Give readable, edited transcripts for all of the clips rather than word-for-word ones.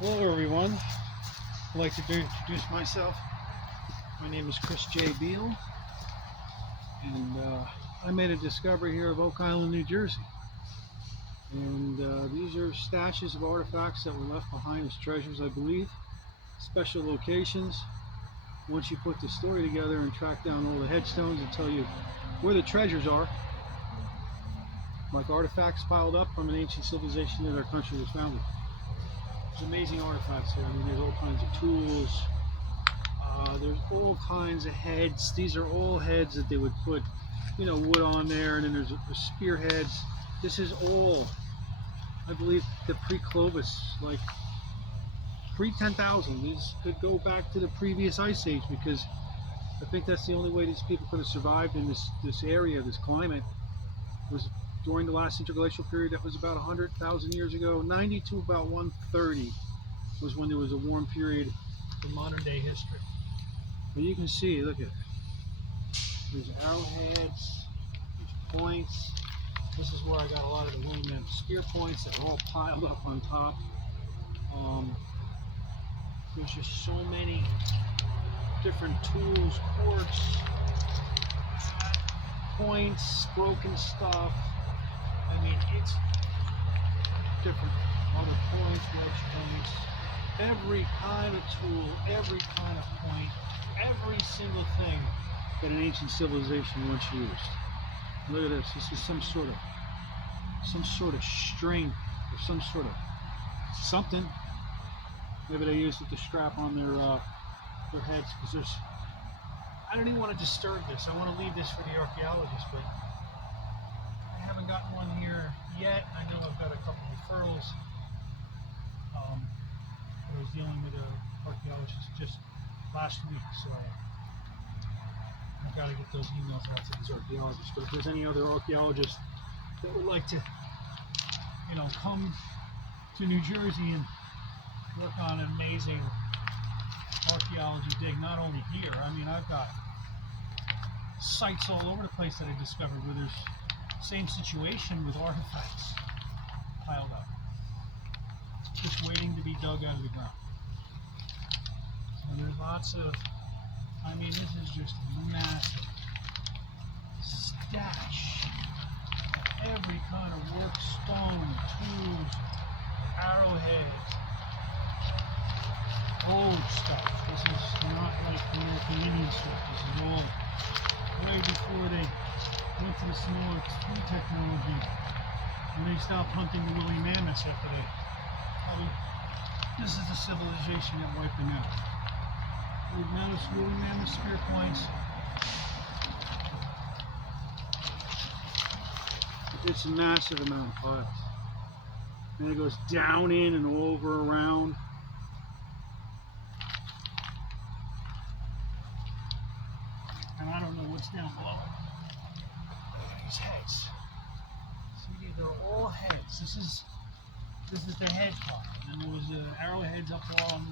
Hello everyone, I'd like to introduce myself. My name is Chris J. Beal, and I made a discovery here of Oak Island, New Jersey. And these are stashes of artifacts that were left behind as treasures, I believe. Special locations. Once you put the story together and track down all the headstones and tell you where the treasures are, like artifacts piled up from an ancient civilization that our country was founded. There's amazing artifacts here. I mean, there's all kinds of tools. There's all kinds of heads. These are all heads that they would put, wood on there, and then there's spearheads. This is all, I believe, the pre-Clovis, like pre-10,000. These could go back to the previous ice age, because I think that's the only way these people could have survived in this area, this climate, was during the last interglacial period. That was about 100,000 years ago. 90 to about 130 was when there was a warm period in modern day history. But you can see, look at it. There's arrowheads, there's points. This is where I got a lot of the William M. spear points that are all piled up on top. There's just so many different tools, quartz, points, broken stuff. I mean, it's different. Other points, wedge points, every kind of tool, every kind of point, every single thing that an ancient civilization once used. Look at this. This is some sort of string or some sort of something. Maybe they used it to strap on their heads, because there's. I don't even want to disturb this. I want to leave this for the archaeologists, but I haven't gotten one here yet. I know I've got a couple of referrals. I was dealing with an archaeologist just last week, so I've got to get those emails out to these archaeologists. But if there's any other archaeologists that would like to, come to New Jersey and work on an amazing archaeology dig, not only here. I mean, I've got sites all over the place that I discovered where there's the same situation with artifacts piled up, just waiting to be dug out of the ground. And there's lots of, I mean, this is just a massive stash. Every kind of work, stone, tools, arrowheads, old stuff. This is not like American Indian stuff. This is all way before they went to the smaller food technology, when they stopped hunting the woolly mammoths after they probably, this is the civilization that wiped them out. Woolly mammoth spear points. It's a massive amount of piles. And it goes down in and over around. And I don't know what's down below. Look at these heads. See, they're all heads. This is the head part. And there was arrowheads up along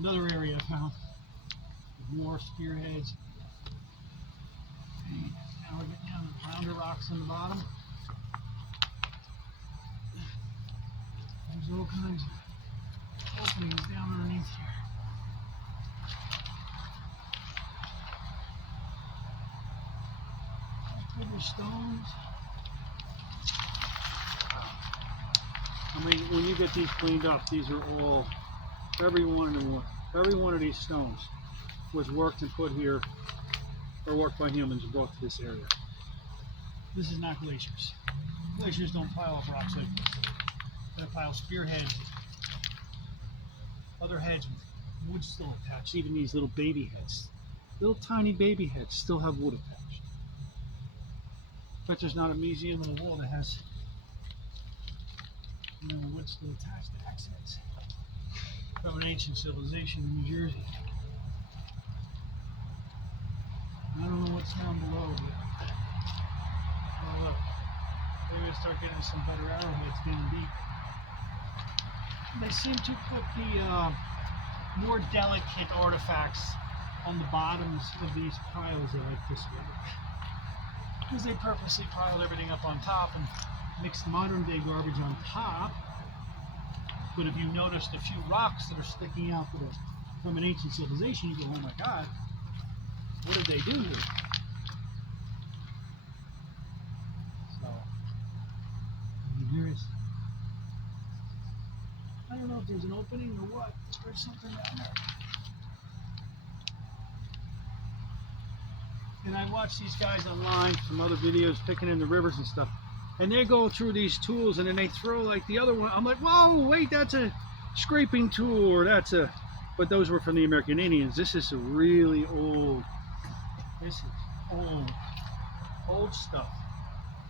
another area I found. More spearheads. Okay, now we're getting down to the rounder rocks on the bottom. There's all kinds of openings down underneath here. Bigger stones. I mean, when you get these cleaned up, these are all, every one of these stones was worked and put here, or worked by humans and brought to this area. This is not glaciers. Glaciers don't pile up rocks like this. They pile spearheads, other heads with wood still attached. Even these little baby heads, little tiny baby heads, still have wood attached. But there's not a museum in the world that has, wood still attached to axe heads from an ancient civilization in New Jersey. I don't know what's down below, but look, maybe we'll start getting some better arrowheads down deep. They seem to put the more delicate artifacts on the bottoms of these piles that I've discovered, because they purposely piled everything up on top and mixed modern day garbage on top But if you noticed a few rocks that are sticking out from an ancient civilization, you go, oh my God, what did they do here? So, here is, I don't know if there's an opening or what. There's something down there. And I watch these guys online, some other videos, picking in the rivers and stuff. And they go through these tools and then they throw like the other one. I'm like, whoa, wait, that's a scraping tool, or that's a, but those were from the American Indians. This is a really old, this is old stuff.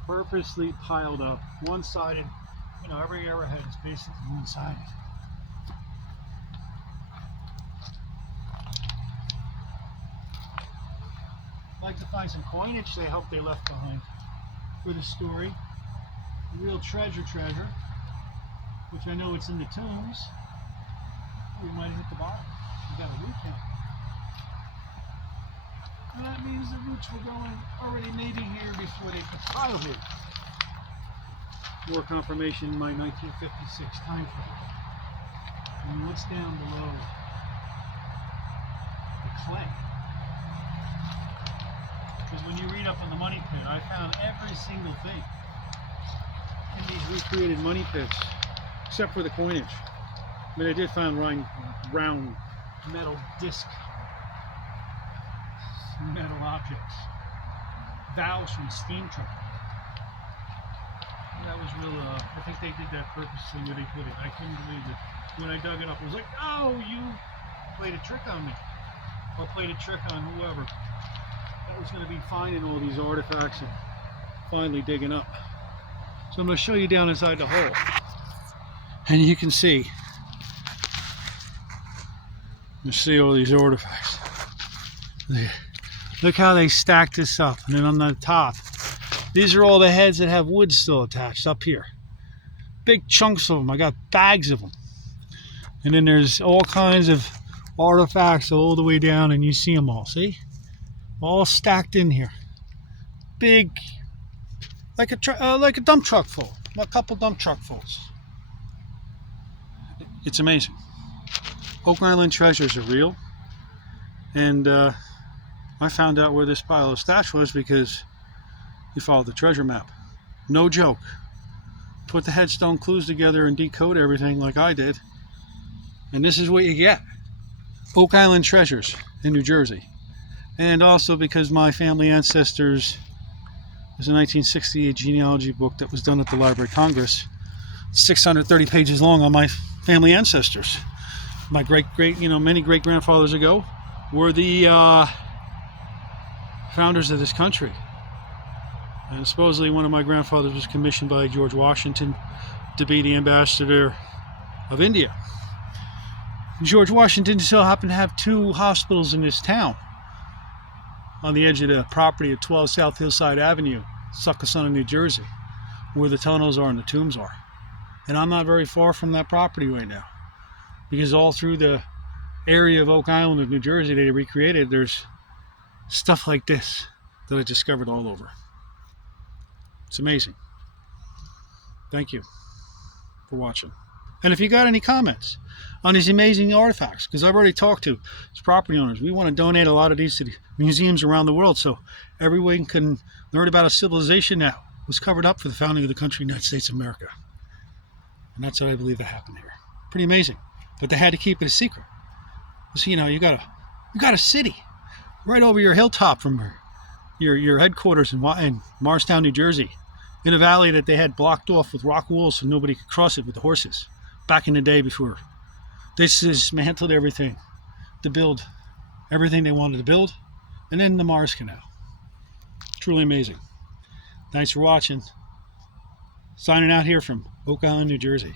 Purposely piled up, one-sided. You know, every arrowhead is basically one-sided. I'd like to find some coinage they hope they left behind for the story. A real treasure, which I know it's in the tombs. We might hit the bottom. We got a root count. And that means the roots were going already maybe here before they put tile here. More confirmation in my 1956 time frame. And what's down below? The clay. Because when you read up on the money pit, I found every single thing in these recreated money pits, except for the coinage. I mean, I did find round metal disc, metal objects, valves from a steam truck. That was real, I think they did that purposely where they put it. I couldn't believe it. When I dug it up, I was like, oh, you played a trick on me. Or played a trick on whoever. That was going to be finding all these artifacts and finally digging up. So I'm going to show you down inside the hole. And you can see. You see all these artifacts. Look how they stacked this up. And then on the top, these are all the heads that have wood still attached up here. Big chunks of them. I got bags of them. And then there's all kinds of artifacts all the way down, and you see them all. See? All stacked in here. Big, like a dump truck full. A couple dump truck fulls. It's amazing. Oak Island treasures are real. And I found out where this pile of stash was because you followed the treasure map. No joke. Put the headstone clues together and decode everything like I did. And this is what you get. Oak Island treasures in New Jersey. And also because my family ancestors, there's a 1968 genealogy book that was done at the Library of Congress, 630 pages long on my family ancestors. My many great-grandfathers ago were the founders of this country. And supposedly one of my grandfathers was commissioned by George Washington to be the ambassador of India. George Washington still happened to have 2 hospitals in this town on the edge of the property of 12 South Hillside Avenue, Succossona, New Jersey, where the tunnels are and the tombs are. And I'm not very far from that property right now, because all through the area of Oak Island of New Jersey they recreated, there's stuff like this that I discovered all over. It's amazing. Thank you for watching. And if you got any comments on these amazing artifacts, because I've already talked to these property owners, we want to donate a lot of these to the museums around the world so everyone can learn about a civilization that was covered up for the founding of the country, United States of America. And that's what I believe that happened here. Pretty amazing. But they had to keep it a secret. So, you got a city right over your hilltop from your headquarters in Morristown, New Jersey, in a valley that they had blocked off with rock walls so nobody could cross it with the horses. Back in the day before they dismantled everything to build everything they wanted to build, and then the Mars Canal. Truly amazing. Thanks for watching. Signing out here from Oak Island, New Jersey.